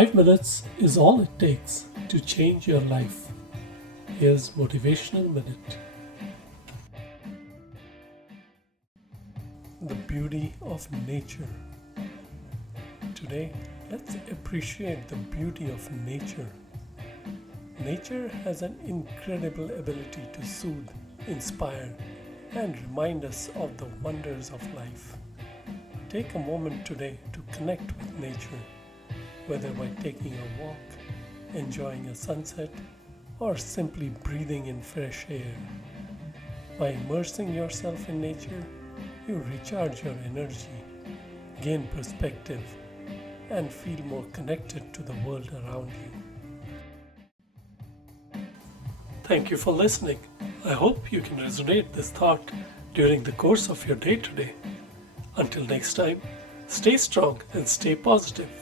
5 minutes is all it takes to change your life. Here's Motivational Minute. The beauty of nature. Today, let's appreciate the beauty of nature. Nature has an incredible ability to soothe, inspire, and remind us of the wonders of life. Take a moment today to connect with nature, whether by taking a walk, enjoying a sunset, or simply breathing in fresh air. By immersing yourself in nature, you recharge your energy, gain perspective, and feel more connected to the world around you. Thank you for listening. I hope you can resonate this thought during the course of your day today. Until next time, stay strong and stay positive.